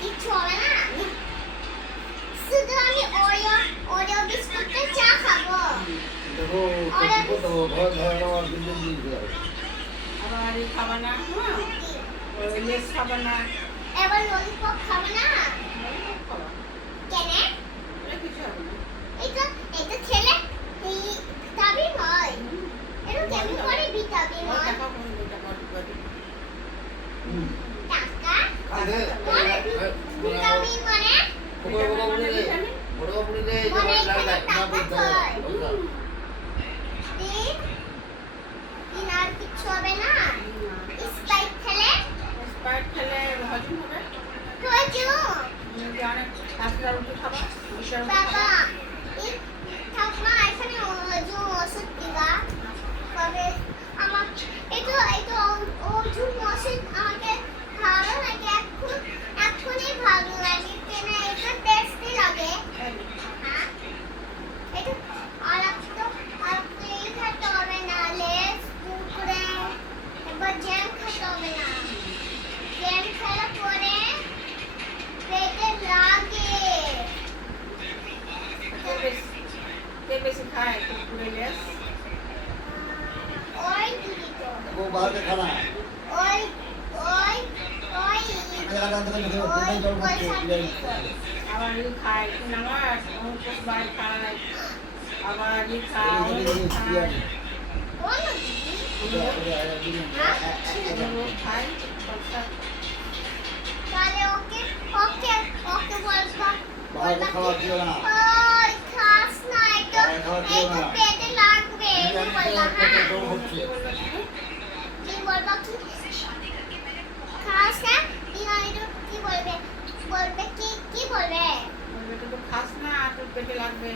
কিচ্ছু হবে না শুধু আমি ওরিও বিস্কুটটা চা খাবো দেখো কত ভয় ভয় আর দিন দিন করে আবার এই খাবা না হ্যাঁ ওই লেস খাবা না এবার ললিপপ খাবো না ললিপপ খাবা কেন এটা কিছু হবে না এটা খেলে এই ভিটামিন হয় এটা কেমন করে ভিটামিন ওই হয় টাকা কোন দুইটা করে টাকা আরে মানে ভিটামিন মানে বড় বড় রে বড় লাই লাই না বলতে দিন আর কিচ্ছু হবে না স্প্রাইট খেলে স্প্রাইট খেলে হজম হবে হজম অনেক হাসপাতাল উঠে খাবা বাবা ঠাকুমা এখানে হজম ওষুধ দিবা কবে আমার এটা ওষুধ ওষুধ আমাকে ভালো লাগে এখনই ভালো লাগে কেন এটা টেস্টি লাগে হ্যাঁ এটা আর এই খেতে হবে না লেস কুকুরে এবার জ্যাম খেতে হবে না জ্যাম খেলে পরে পেটে লাগে কে বেশি খায় কুকুরে লেস ওই দিদি তো वो बाहर का खाना ওই खाना खाना तो नहीं तो আবার ই খায় কি নাম অঙ্কুশ ভাই খায় আবার ই খায় অঙ্কুশ খায় ওই দিদি খায় সবটা তাহলে ওকে বলবা बाहर का खावा दियो ना ওই খাস না এটা পেটে লাগবে বলবা হ্যাঁ কি বলবা কি খাস না কি বলবে কি বলবে বলবে তো খাস না তোর পেটে লাগবে